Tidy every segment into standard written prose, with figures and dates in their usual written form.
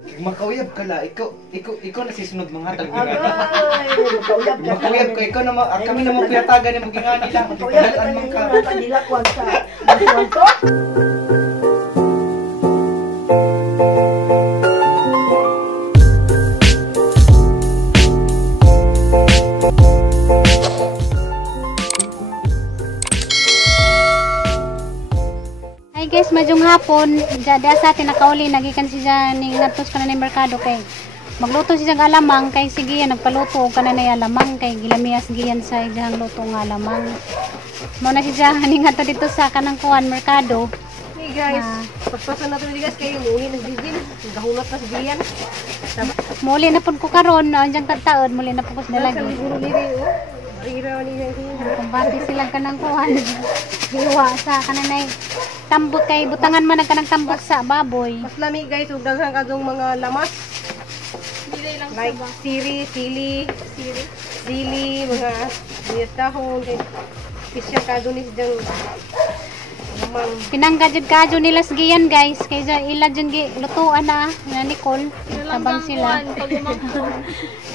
Makauyab ka la, ikaw nasisunod mga hatag. Makuyab Makauyab ka, ikaw na kami na mo pinatagan yung maging ani lang. Pagkalaan man ka. Dilakwan sa dilakwan to. Hi guys, madyong hapon. Dada sa atin nakauli, nagikan siya ning natos ka na ni merkado kay magluto siya ng alamang kay sige yan nagpaluto ka na na alamang kay gilamias giyan sa ijang luto ng alamang. Mo na siya ning ato dito sa kanang kuan merkado. Hey guys, pagpasan natin guys kay muli nagbigin. Gahulot pa si Dian. Muli na pud ko karon, anjang tagtaod muli na pud ko lagi. Siguro diri oh. Ira ni yan. Kumbati silang kanang kuan. Giwa sa kananay tambot kay butangan man kanang tambot sa baboy. Mas lami guys, ug daghan kadtong mga lamas. Like sili, mga sibuyas dahon, kay special kadto ni sidang lamang. Pinangga jud kadyo nila giyan guys, kay ila jud gi lutuan na Nicole. Tabang sila.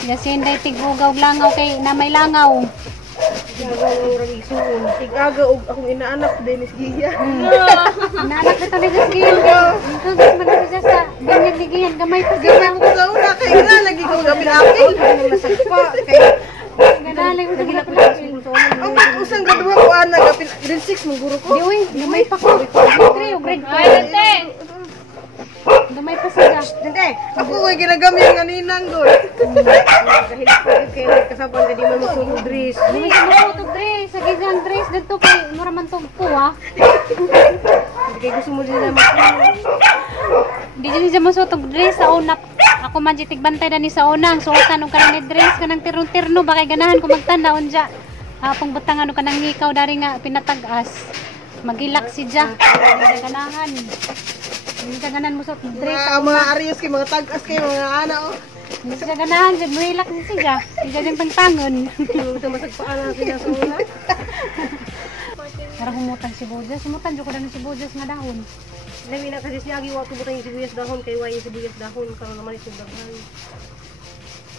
Yasin day tigugaw langaw kay na may langaw. Gagaw ng ragisuon. Igaga og akong inaanak Dennis Gia. Naanak na talaga giyan. Ito guys magkita sa ganyan giyan gamay pa Gawin ko sa una kay nga lagi ko gapil-apil. Masagpa kay Gadalay mo gila pala. ang usang graduwa ko ana gapil grade 6 mong guro ko. Di uy, gamay pa ko. Grade 3 o grade 5. Gamay pa siya. Hindi, ako ko'y ginagamit nga ninang doon. Dahil ko kay kasabang na di man masulog dress. Dili ka matutog dress, sa gizang dress dito kay mura man tog po ha. Hindi kay gusto mo din na Di dyan siya masutog dress sa una. Ako man jitig bantay na ni sa unang suotan og kanang dress kanang tirno-tirno bakay ganahan ko magtanaon dya. Hapong butangan og kanang ngikaw dari nga pinatag-as. Magilak si dya. Ganahan. Hindi ka ganan mo sa dress sa mga arios kay mga tag-as kay mga ana oh. Hindi siya ganahan dyan. Magilak si dya. Hindi dyan yung pangtangon. Ito masagpaan na sila sa una. Para humutan si Bojas. Humutan dyan ko na si Bojas nga dahon. Lami na kasi siya giwa ko butang yung sibuyas dahon kay way sibuyas dahon karon naman ito dahon.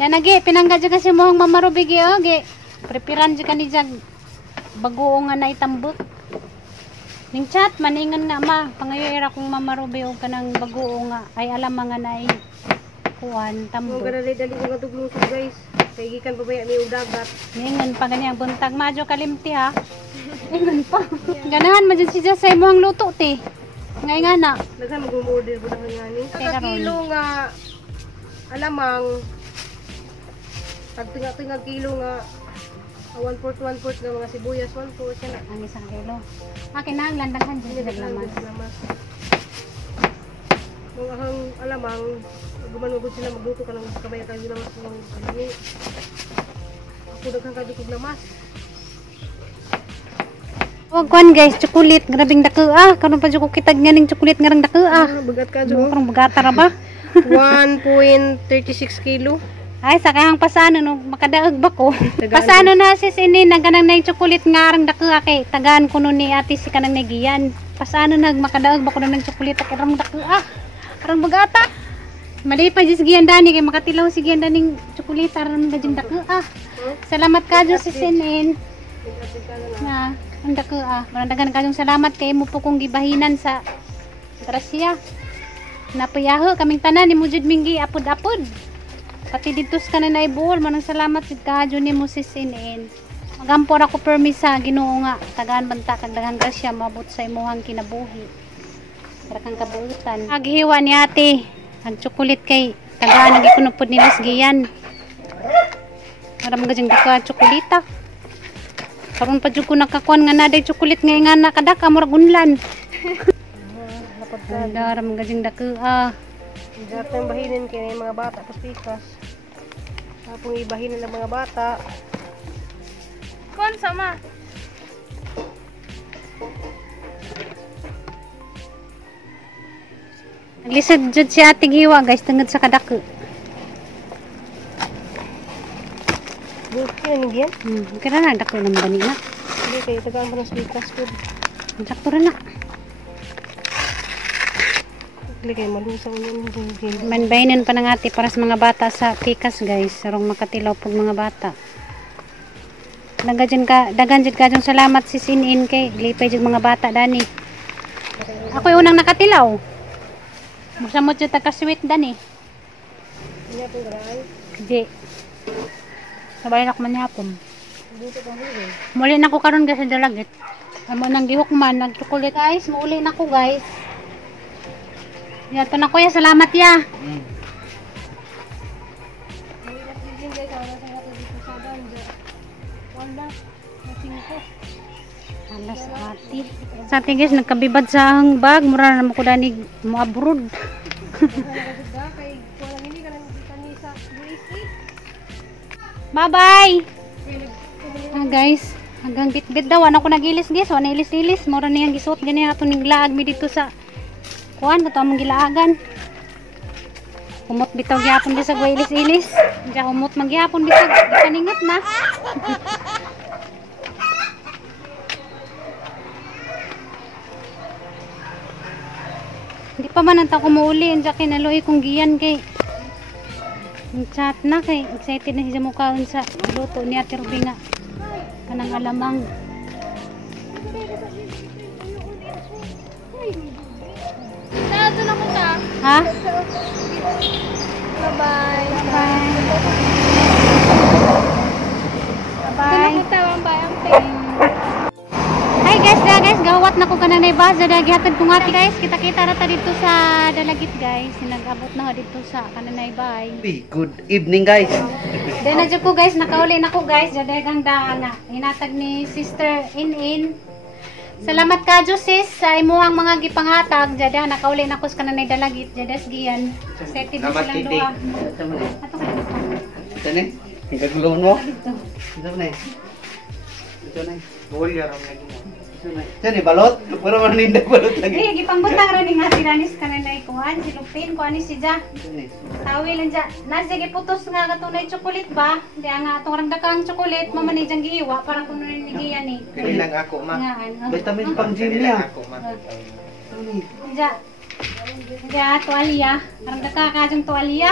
Yan lagi, pinangga dyan kasi mohang mamarubigi o. Preparan dyan ka ni dyan. Bagoong nga na itambot. Ning chat, maningan nga ma. Pangayoira kong mamarubi o ka ng bagoong nga. Ay alam mga na kuwan, tambot. Mga dali-dali ko nga tuglusog guys. Kay gikan babaya mi og dagat. Ningan pa ganyang buntag. Madyo kalimti ha. Ningan pa. Ganahan mo dyan siya sa imuhang luto te. Ngay nga na. Daghan mag-order ko dahon nga ni. Sa kilo nga alamang tag-tingag kilo nga 1/4 nga mga sibuyas 1/4 kana. Ang isang kilo. Akin na ang landanghan dyan sa lamas. Kung ahang alamang gumanugod sila magluto ka ng kabaya kayo lamas ng kanini. Ako daghang kadukog lamas. Huwag kuhan guys, chocolate, grabing dako karon pa dyan ko kitag nga ning chocolate nga rang dako Bagat ka dyan. Parang bagata ra ba? 1.36 kilo. Ay, sakayang pasano no, makadaag ba ko? Pasano na sis ini, nagkanang na yung chocolate nga rang dako kay tagaan ko no ni ate si kanang nagiyan. Pasano nag makadaag ba ko ng chocolate kay rang dako Karang bagata. Mali pa jis giyan dani kay makatilaw si giyan daning chocolate rang dajing dako Salamat ka sis inin. Na ang dako Marandagan kayong salamat kay mo po kong gibahinan sa grasya. Napayaho kaming tanan ni mo jud minggi apod-apod. Pati dito sa kanang naibuol manang salamat jud kadyo nimo sis inin. Magampor ako permisa Ginoo nga tagaan banta kag daghang grasya maabot sa imong kinabuhi. Para kang kabuutan. Aghiwa ni ate ang chocolate kay tagaan nagikunupod ni Lasgian. Para magajing dako chocolate. Karon pa jud ko nakakuan nga naday chocolate nga nakadaka murag unlan. Andar magajing dako Datang bahinin kay mga bata pastikas. Tapong ibahinan ng mga bata. Kon sama. Naglisod jud si ate giwa guys tungod sa kadako. Bukin ni gian. Kaya na dako naman gani na. Hindi kay tagaan pa ng speakers food. Sakto ra na. Sikli kay malusaw yan. Manbainan pa ng ate para sa mga bata sa pikas guys. Sarong makatilaw pag mga bata. Dagan dyan ka dyan salamat si Sinin kay lipay dyan mga bata dani. Ako yung unang nakatilaw. Musamot dyan taga-sweet dani. Hindi ako garaan. Di. Sabay na ko man hapon. Dito pa huli. Muli na ko karon guys sa dalagit. Amo nang gihukman, nag-chocolate guys. Mauli na ko guys. Yato na kuya, salamat ya. Alas ati. Sa atin guys, nagkabibad sa ang bag. Mura na naman ko danig mo abroad. Bye bye. Guys, hanggang bitbit daw. Ano ko nagilis guys? Wala ilis-ilis. Mura na yung gisuot. Ganyan ato ning laag mi dito sa kuan. Ito among gilaagan. Umot bitaw gyapon di sa ilis-ilis. Diya umot magyapon bisag. Kaningat na. Hindi pa man ang ko mauli. Diya kinaloy kong giyan kay chat na kay excited na siya mukhaon sa luto ni Ate Ruby nga kanang alamang. Nado na ko ta. Ha? Bye-bye. Bye. Bye. Bye. Tawang bayang ping. Hi guys, gawat na ko kanang naibas. Dada gihatod ko nga guys. Kita-kita rata dito sa dalagit guys. Sinag-abot na ho dito sa kanang naibay. Good evening guys. Then na ko guys, nakauli na ko guys. Dada gang daana. Hinatag ni Sister In. Salamat ka sis sa imuhang mga gipanghatag. Dada nakauli na ko sa kanang dalagit. Dada giyan. Excited na silang duha. Ato ka dito. Ito na. Hingagulungan mo. Dito. Ito na. Ito na. Bawal yaram lagi mo. Ito na. Ito na balot. Pero maninda balot lagi. Eh, gipangbutang ra ning ati Ranis kanang naikuan si Lupin ko ani si Ja. Ito na. Tawi lang dyan. Nasige putos nga katunay chocolate ba? Di nga itong rangdakang chocolate, mamani dyan giiwa para kuno nigiyan ni. Kaya lang ako, ma. Nga, ano? Vitamin pang gym Kaya niya. lang ako, ma. Dyan. Dyan, tuwalya. Rangdaka ka dyan tuwalya.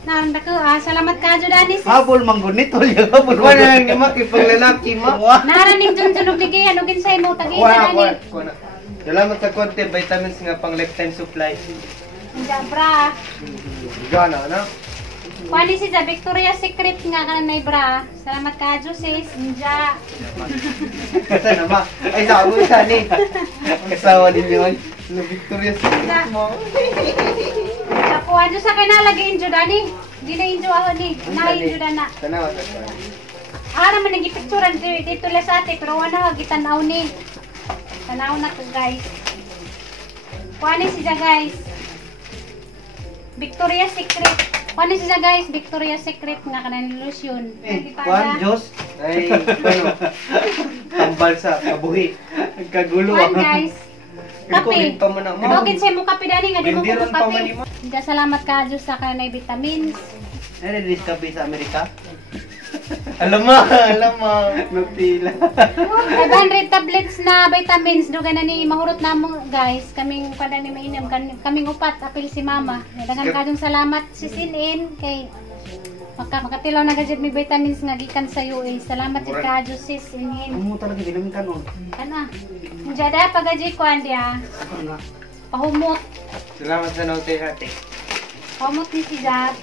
Narangdaka, salamat ka dyan, Danis. Habol manggunit. Habol Wala lang ni ma, kipang lalaki, ma. Naraning dyan dyan nigiyan, ugin sa'yo mo, tagiyan Wala, Dani. wala. Salamat sa konti, vitamins nga pang lifetime supply. Dyan, bra. Gana, na? Kuwani si Ja, Victoria's Secret nga ka na bra. Salamat ka dyan, sis. Dyan. Sana, ma. Ay, sabi ko saan eh. Kasawa din yun. Na Victoria's Secret mo. Kuha dyan sa kinalagi injo, Dani. Di na injo ako ni. Na-injo na. Sana, sana. Naman nagipicturan dito lang sa ate, pero wala gitanaw ni. Tanaw na ko guys. Kuha siya guys. Victoria's Secret. Kuha siya guys, Victoria's Secret nga kanang lotion. Juan, Diyos. Ay, ano? Tambal sa kabuhi. Kagulo. Kuha guys. Kape. Kape. Dogin sa mo kape dani nga di ko Bindiran pa kape. man mo. Diya salamat ka Diyos sa kanay vitamins. Nare-discover sa Amerika. Alam mo. Nagtila. 500 tablets na vitamins duga na ni mahurot na mo guys. Kaming pada ni mainom kaming upat apil si mama. Dagan kadong salamat si Sinin kay makatilaw na gadget mi vitamins nga gikan sa UA. Salamat si Kadyo sis Sinin. Ano mo talaga dinamin kanon? Kana. Jada pagaji ko andia. Pahumot. Salamat sa nauti hati. Pahumot ni si Jad.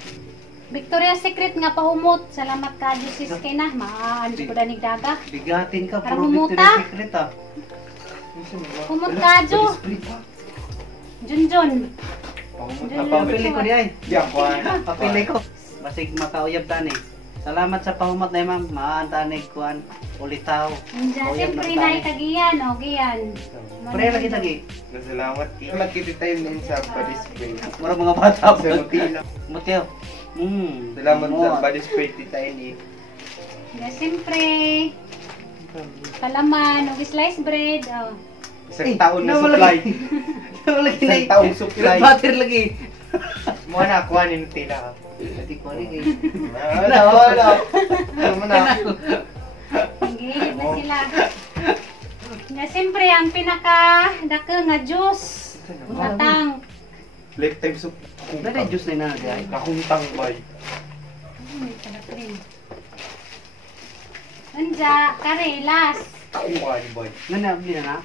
Victoria's Secret nga pahumot. Salamat Kadyo sis kay na. Maandi ko danig daga. Bigatin ka, Para puro humuta. Victoria's Secret ah. Humot Kadyo. Junjun. Papili ko niya eh. Yakwan. Papili ko. Basig makauyab tani. Salamat sa pahumot na ma'am. Maantanig kuan ulitaw. Diyan, Uyab siyempre ng na tani. ikagiyan, o, giyan. Pre lagi tagi. Salamat. Salamat kita tayo din sa body spray. Mura mga bata Sa pa. Nutella. Mutiyo. Salamat sa body spray tita ini. Diyan, siyempre. Kalaman, o, slice bread, o. Isang taon na Nawala supply. lagi. Nawala lagi. Isang taong supply. Butter lagi. Mo na kuha ni Nutella ka. Hindi ko rin eh. Wala. Ano mo na? Nagihilid na sila. Diyan, siyempre, ang pinaka-dako nga juice. Katang. Lifetime soup. Dali juice na na guys. Nakuntang bay. Anja, karelas. Kuha ni boy. Ngana bili na na.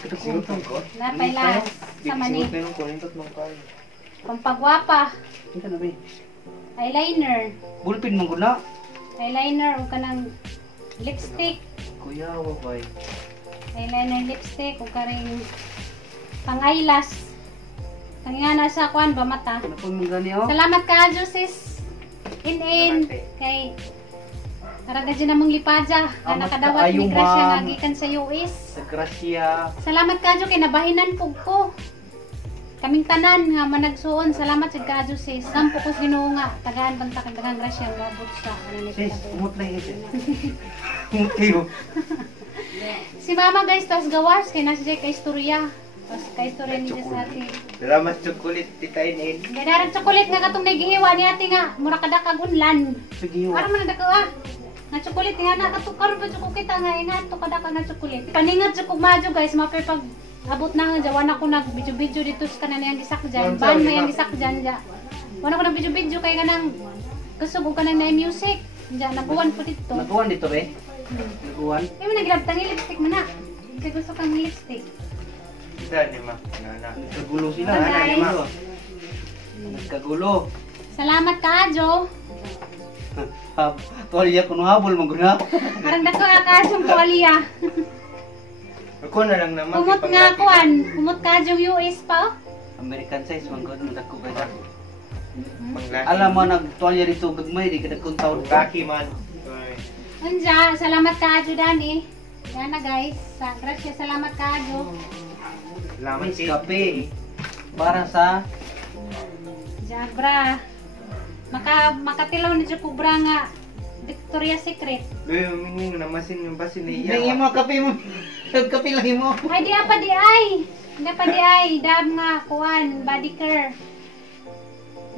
Sigot ng ko. Napailas. Sa mani. Sigot na ng kunintot ng kain. Pampagwapa. Ito na ba? Eyeliner. Bulpin mo guna. Eyeliner o kanang lipstick. Kuya, wabay. Eyeliner, lipstick o karing pang-eyelash. Kangingana sa kuan ba mata. Ano po mong gani oh? Salamat ka, Jusis. In. Kay Karaga dyan namang lipadya. Na Amat nakadawat ni kaayo, Gracia nga ma'am. gikan sa US. Sa Gracia. Salamat ka, Jo. Kay nabahinan po ko. Kaming tanan nga managsuon. Salamat sa ka, Jusis. Sampo ko Ginoo nga. Tagaan bang takang Gracia nga abot sa ano ni Sis, Pinaboy. umot na yun. Umot kayo. Si Mama guys, tas gawas kay nasa kay istorya. Tas kay istorya ni sa ati. Salamat chocolate Tita Inin. Ganarang chocolate nga katong nagihiwa ni ate nga mura kada kag unlan. Sige, Para man dako ah. Nga chocolate nga na katukar ba jud ko kita nga ingat to kada ka nga chocolate. Paningat jud ko madyo guys, mapay pag abot na nga jawan ako nag video dito sa kanan yang gisak diyan. Ban mo yang gisak diyan ja. Wala ko nag video kay kanang kusog ko kanang na music. Diyan nabuwan po dito. Naguwan dito be. Naguwan. Ay mo naglabtang lipstick mo na. Kay gusto kang lipstick. Isa ni ma. Nana. Nagkagulo sila. Bye, Ano, guys. ano? Nagkagulo. Salamat ka, Jo. Tolya kuno habol maguna. Karang dako akasong tuwalya. Ako na lang naman. Kumot nga kuan. Kumot ka Jo US pa. American size man gud nagko kay. Manglaki. Alam mo nagtolya dito gagmay di kada kun taon. Manglaki man. Anja, salamat ka Jo Dani. Yan na guys. Sa Gracia, salamat ka Jo. Salamat May kay. kape para sa Jabra. Makatilaw ni Jo Kubra nga Victoria's Secret. Luyo minging namasin yung basin ni Nang imo kape mo. Kape lang imo. Ay di apa di ay. Di pa di ay. Dab nga kuan body care.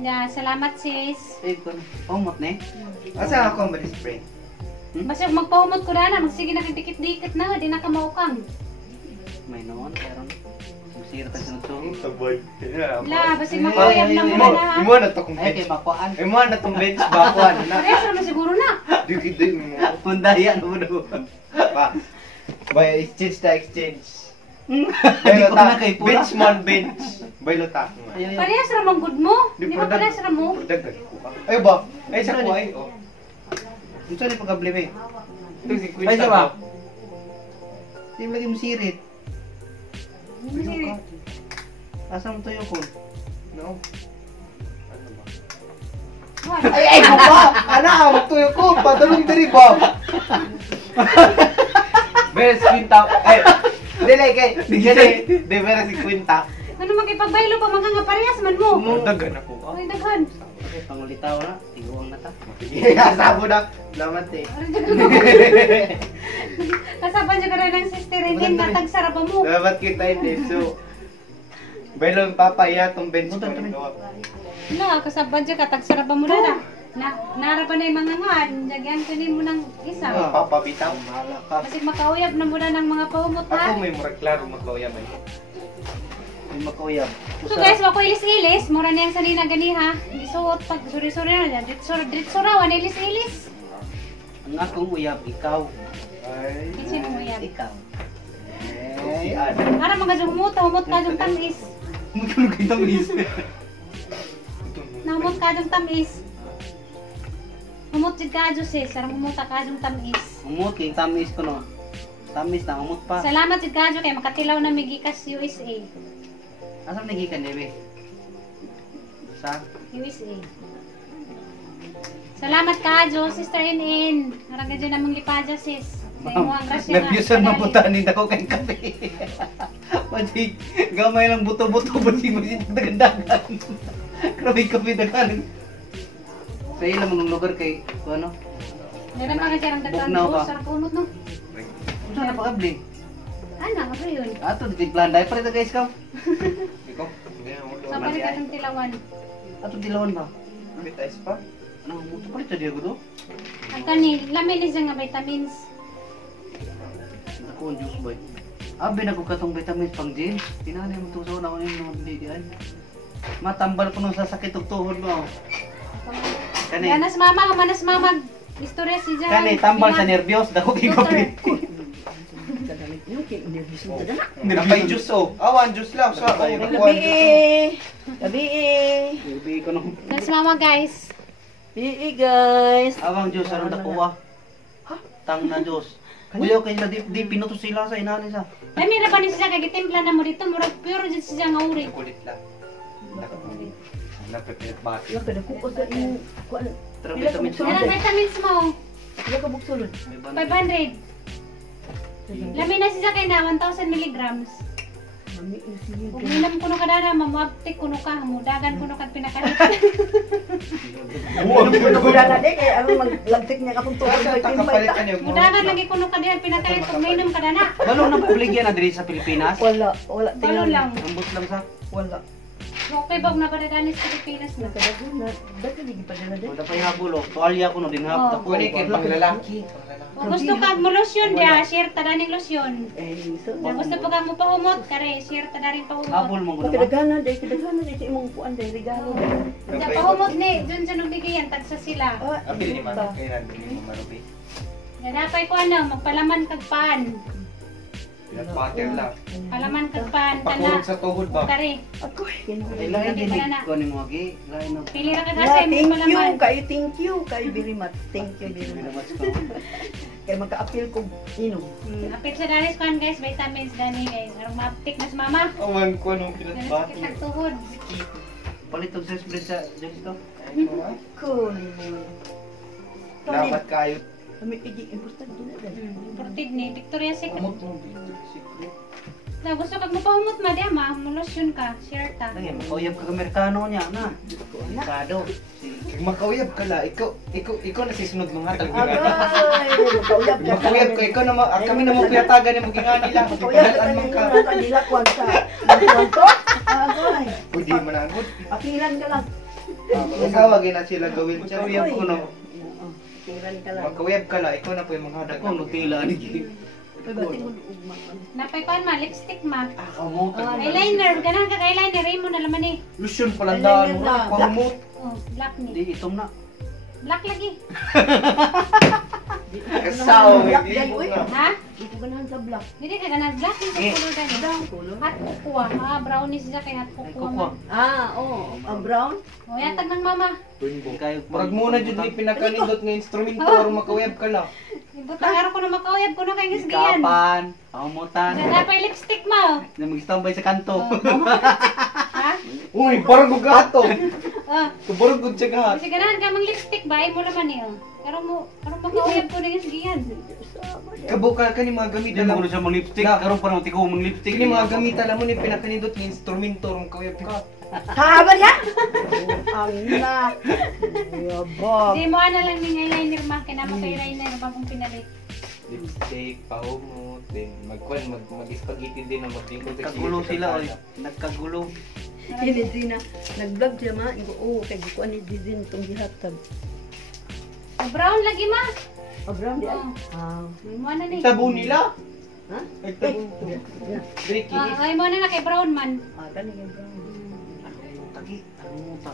Ya, salamat sis. Eh kun umot ne. Asa ako ang body spray? Basta magpahumot ko na magsige na dikit-dikit na di na ka maukang. May noon karon. Musira ta sa to. Taboy. La, basta makuyab na muna na ha. Imo na to kung Ay kay bench. makuan. Imo na tong bench bakuan na. Parehas naman siguro na. Di mo. Pundayan mo do. Pa. Bay exchange ta exchange. Di ko na kay pula. Bench man bench. Baylota. Ayaw. Parehas ramang good mo. Di ba product. parehas ramo? Dagdag ko ka. Ay ba? Ay sa ko ay. Oh. Unsa ni pagkabli be? Ito si Queen. Ay sa ba? Di lagi mo sirit. Asa mo tuyo ko? No. Ano ba? Ay, Ay ba? Ana, magtuyo ko. Padulong diri ba? Best Quinta. Ay. Dili kay. Di vera si Quinta. ano makipagbaylo pa mga nga parehas man mo. Dagan ako. Ay, daghan. Okay, pangulitaw na. Tiguang na ta. Sabo na. Salamat eh. Kasaban siya ka rin ng sister, hindi nga tagsara pa mo. Salamat kita hindi. So, Baylon papaya tong bench ko ng gawa. Na, kasaban siya ka, tagsara pa mo na. Nara pa na yung mga nga, nagyan ka mo ng isa. Papabitaw. Bahala ka. Kasi makauyab na muna ng mga paumot Ako ha. may murag klaro magkauyabay. May makuyab. So guys, wako ilis-ilis, mura na yan sa nina gani ha. Isuot pag suri-suri na dyan, dritso raw, ano ilis-ilis. Ang akong uyab, ikaw. Ay. Kasi mo uyab. Ikaw. Ay, ano? Para mga humot ka dyan tamis. Magkulog kita miss. Nahumot ka dyan tamis. Humot dyan ka dyan sis, sarang humot ka dyan tamis. Umot kay tamis ko no. Tamis na umot pa. Salamat dyan ka dyan kay makatilaw na migikas USA. Asa man gikan debe? Sa USA. Salamat ka dyan, Sister In. Naraga dyan namang lipadya sis. Sa imo ang grasya nga. Nabyusan kadali. mabutanin ako kay kape. Pati gamay lang buto-buto pati mo si dagandagan. Grabe kape dagan. Sa ila mong lugar kay ano? Meron pa nga dyan ang dagan Bugnaw ko, ka. sarap unod no. Unsa na pakabli? Ano, ano yun? Ato timplan dai pare guys ka. Ikaw? Hindi mo Sa palit ka ng tilawan. Ato dilawan ba? Bitais pa? Ano mo to palit dia ko do? Ang kani, lamin siya nga vitamins. Ako ang juice boy. Abi na ko katong vitamins pang gym. Tinanay mo tuso na ko yung mga bidiyan. Matambal ko nung sa sakit og tuhod mo. Kani, Manas mama, istorya si Jan. kani tambal sa nervyos dako kay kapit. Napay juice oh. Awan juice lang sa oh, nakuha juice. Gabi Bibi ko nung Manas mama guys. guys. awang Diyos aron dakuha. Tang na Diyos. Kuya kay na di pinuto sila sa inani sa. Ay mira pa ni siya kay gitimpla na mo dito murag pure jud siya nga uri. Kulit lang. Napipilit ba? Kada ko sa imo kuan. Tara vitamins. Yan ang vitamins mo. Pila ka buksulod? 500. Lamin na siya kay na 1,000 milligrams. Mami siya. Ug minam kuno kada na mamuaptik kuno ka mudagan kuno kad pinakalit. Wala de kay ano maglagtik niya kapag tuwa Kaya takapalit ka niyo. Mudagan lagi kuno ka diha pinakalit ug minum kada na. Balo na obligyan na diri sa Pilipinas. wala Balo lang. Ambot lang sa. Wala. Okay bag na padadanis sa Pilipinas na. Nakadago na daghan lagi pa dala de. Wala pa ihapol oh. Tuwalya ko no din hap. Oh. Kunin kay pang lalaki. Kung gusto ka mo lotion dia, share ta daning lotion. So Kung gusto pa ka mo pahumot kare, share ta daring pahumot. Hapol mo ko naman. kadaghanan de sa imong kuan de regalo. Sa pahumot ni, dun sa nung bigayan tagsa sila. Abili ni Mano kay nandun mo marubi. Nadapay ko ano, magpalaman kag pan. Pinag-butter lang. Palaman kag pan Pakurog kana. sa tuhod ba? Kare. Ako Ay kinahanglan. lain din Wala na. ko ni mo agi. Lain na. Pili ra kag Yeah, asa mo thank you palaman. kay very much. Thank you very Very much. much ko. Kay magka-appeal ko inom. Apit sa danis kuan guys, vitamins dani guys. Arong maaptik na sa mama. Awan ko nung Danis pinag-butter. kita tuhod. Palit og sa split sa Diyos to. Cool. Dapat kayo. Kami pigi importante na dali. Imported ni Victoria's Secret. Amot mo dito secret. Na gusto kag mo pahumot ma dia ma, mo lotion ka, share ta. Ay, makuyab ka Amerikano niya na. Delikado. Makauyab ka la. Ikaw na sisunod mga hatag. Agay, Makauyab ko. Ikaw na kami na mo pinatagan ni magingani lang. Kauyab Ipagatan mo ka. ka nila kwan sa. Kwan to? Agay. Pwede mo na agad. Apilan ka lang. Isawagin na sila gawin. Makuyab ko no. Apilan ka lang. Makauyab ka la. Ikaw na po yung mga hatag. Ako nutila ni Gi. Pagdating mo duog man. Napay kuan ma, lipstick ma. Kamot. Eyeliner, ganang kag eyeliner imo na laman ni. Lotion pala daan mo. Eyeliner na. Pamut. Oh, black ni. Di itom na. Black lagi. Kasaw. Black Hindi yan, mo uy. na. Ha? Ito ganahan sa black. Dili ka ganang black ni sa color gani. Hot cocoa. Ah, brownies siya kay hot Ay cocoa. kuko. Ma. Oo. Ang brown. Oh, yatag ng mama. Kayo Murag muna dyan ni pinakanindot nga instrumento para makauyab ka la. Ibutang araw ko na makauyab ko na kay gisgiyan. Kapan, pamutan. Napay lipstick mo. Na mag-standby sa kanto. Ha? Uy, parang gugato. Oh. Kabarang gud siya gahat. Kasi ganahan ka mang lipstick ba? Ay mo naman niyo. Pero makauyab ko na gisgiyan. Kabo ka ni mga gamit Hindi mo alam. ko siya mong lipstick. Karoon pa naman tiko mong lipstick. Kini mga gamit alam mo ni pinakanindot nga instrumento rong kauyab ka. Habar yan? Ang na. Yabag. Di mo ana lang ning eyeliner ma. Kinama kay eyeliner bagong pinalit. Lipstick, pahumot, then mag-spaghetti din na magtingkod sa Kagulo sila oy. Nagkagulo. Hindi din na. Nag-vlog siya ma. Ingo, kay bukuan ni Dizin itong gihatag. Brown lagi ma. Ah, brown di ay. Ah. Mo na ni. Tabo nila. Ha? Ay, tabo. Dre, kinis. Ay mo na na kay brown man. Ah, kani yung brown. Tagi, ano mo ta?